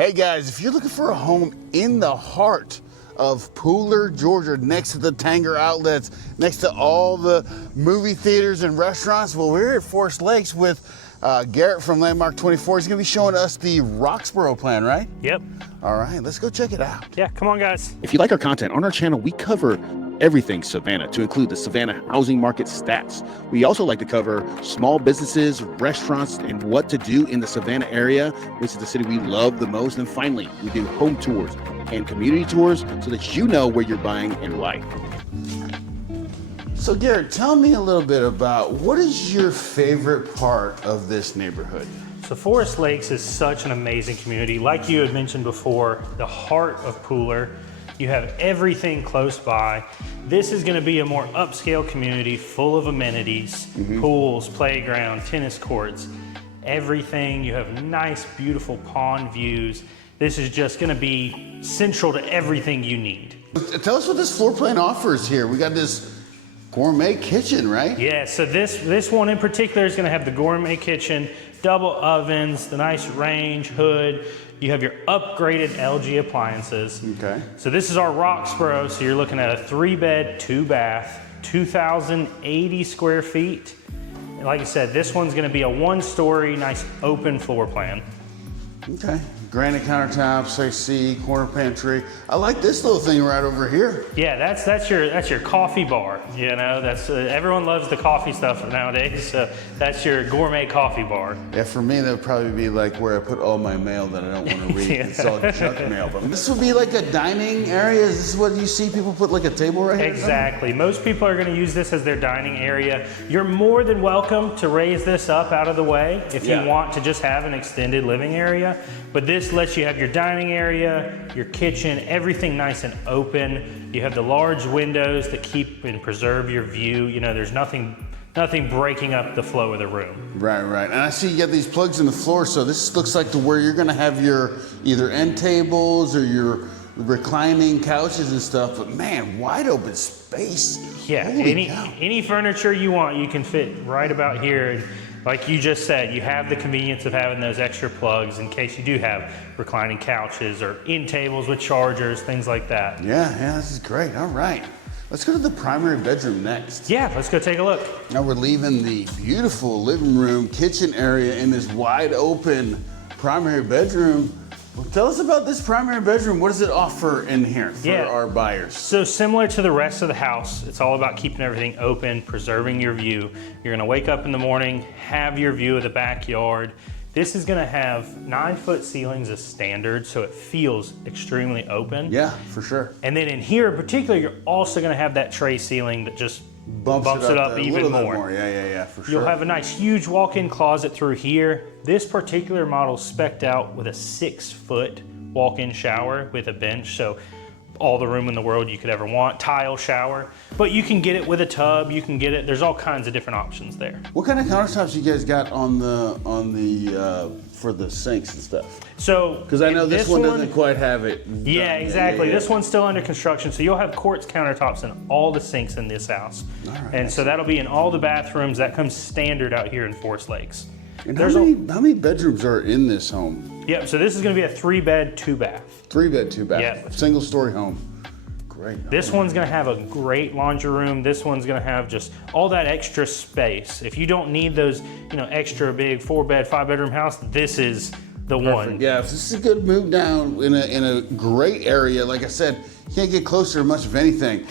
Hey guys, if you're looking for a home in the heart of Pooler, Georgia, next to the Tanger Outlets, next to all the movie theaters and restaurants, well, we're at Forest Lakes with Garrett from Landmark 24. He's gonna be showing us the Roxboro Plan, right? Yep. All right, let's go check it out. Yeah, come on guys. If you like our content on our channel, we cover everything Savannah, to include the Savannah housing market stats. We also like to cover small businesses, restaurants, and what to do in the Savannah area, which is the city we love the most. And finally, we do home tours and community tours so that you know where you're buying and why. So Garrett, tell me a little bit about what is your favorite part of this neighborhood? So Forest Lakes is such an amazing community. Like you had mentioned before, the heart of Pooler. You have everything close by. This is gonna be a more upscale community full of amenities, pools, playground, tennis courts, everything. You have nice, beautiful pond views. This is just gonna be central to everything you need. Tell us what this floor plan offers here. We got this gourmet kitchen, right? Yeah, so this one in particular is gonna have the gourmet kitchen, double ovens, the nice range, hood. You have your upgraded LG appliances. Okay. So this is our Roxboro, so you're looking at a 3-bed, 2-bath, 2,080 square feet. And like I said, this one's gonna be a 1-story, nice open floor plan. Okay. Granite countertops, AC, corner pantry. I like this little thing right over here. Yeah, that's your coffee bar. You know, that's everyone loves the coffee stuff nowadays. So that's your gourmet coffee bar. Yeah, for me that would probably be like where I put all my mail that I don't want to read. Yeah. It's all junk mail. But this would be like a dining area. Is this what you see people put like a table right here? Exactly. Most people are going to use this as their dining area. You're more than welcome to raise this up out of the way if you want to just have an extended living area. But this lets you have your dining area, your kitchen, everything nice and open. You have the large windows that keep and preserve your view. You know, there's nothing breaking up the flow of the room. Right, right. And I see you got these plugs in the floor, so this looks like to where you're gonna have your either end tables or your reclining couches and stuff, but man, wide open space. Yeah, any furniture you want, you can fit right about here. Like you just said, you have the convenience of having those extra plugs in case you do have reclining couches or end tables with chargers, things like that. Yeah, this is great. All right. Let's go to the primary bedroom next. Yeah, let's go take a look. Now we're leaving the beautiful living room, kitchen area in this wide open primary bedroom. Well, tell us about this primary bedroom. What does it offer in here for our buyers? So similar to the rest of the house, it's all about keeping everything open, preserving your view. You're gonna wake up in the morning, have your view of the backyard. This is gonna have 9-foot ceilings as standard, so it feels extremely open. Yeah, for sure. And then in here in particular, you're also gonna have that tray ceiling that just bumps it up even more. Yeah, for sure. You'll have a nice huge walk-in closet through here. This particular model spec'd out with a 6-foot walk-in shower with a bench, so all the room in the world you could ever want, tile shower. But you can get it with a tub, you can get it, there's all kinds of different options there. What kind of countertops you guys got on the for the sinks and stuff? So, because I know this one doesn't quite have it. Yeah, exactly. This one's still under construction, so you'll have quartz countertops in all the sinks in this house. All right, and so that'll be in all the bathrooms. That comes standard out here in Forest Lakes. And how many bedrooms are in this home? Yep, so this is gonna be a 3-bed, 2-bath. 3-bed, 2-bath. Yep. Single story home. Great. This one's gonna have a great laundry room. This one's gonna have just all that extra space. If you don't need those, extra big 4-bed, 5-bedroom house, this is the one. Yeah, if this is a good move down in a great area. Like I said, you can't get closer to much of anything.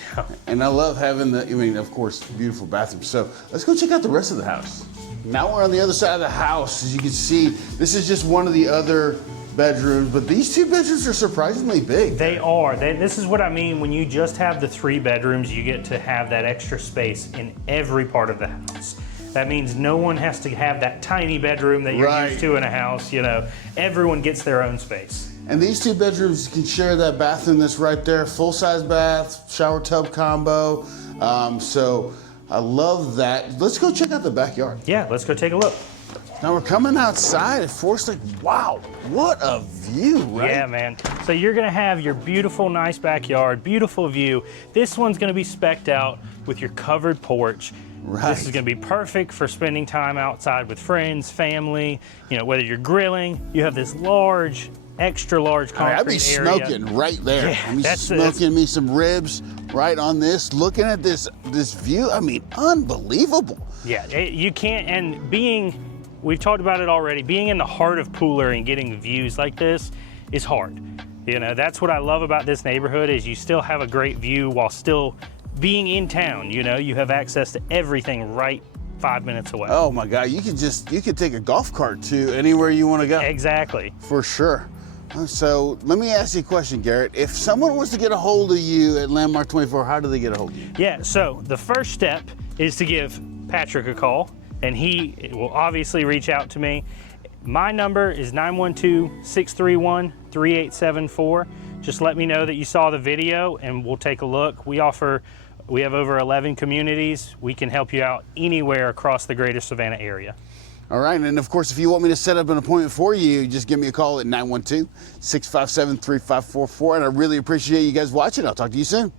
And I love having of course, beautiful bathrooms. So let's go check out the rest of the house. Now we're on the other side of the house. As you can see, this is just one of the other bedrooms, but these 2 bedrooms are surprisingly big. They are. This is what I mean when you just have the 3 bedrooms, you get to have that extra space in every part of the house. That means no one has to have that tiny bedroom that you're used to in a house, Everyone gets their own space. And these 2 bedrooms can share that bathroom that's right there, full-size bath, shower tub combo. So I love that. Let's go check out the backyard. Yeah, let's go take a look. Now we're coming outside at Forest Lake. Wow, what a view, right? Yeah, man. So you're gonna have your beautiful, nice backyard, beautiful view. This one's gonna be spec'd out with your covered porch. Right. This is going to be perfect for spending time outside with friends, family. You know, whether you're grilling, you have this large, extra large concrete I'd be area. smoking right there. Yeah, I'd be that's smoking me some ribs right on this, looking at this view. I mean, unbelievable. Yeah, you can't, and we've talked about it already, being in the heart of Pooler and getting views like this is hard. You know, that's what I love about this neighborhood is you still have a great view while still being in town. You know, you have access to everything right 5 minutes away. Oh my God, you could take a golf cart to anywhere you want to go. Exactly. For sure. So let me ask you a question, Garrett. If someone wants to get a hold of you at Landmark 24, how do they get a hold of you? Yeah, so the first step is to give Patrick a call, and he will obviously reach out to me. My number is 912-631-3874. Just let me know that you saw the video and we'll take a look. We have over 11 communities. We can help you out anywhere across the greater Savannah area. All right, and of course, if you want me to set up an appointment for you, just give me a call at 912-657-3544, and I really appreciate you guys watching. I'll talk to you soon.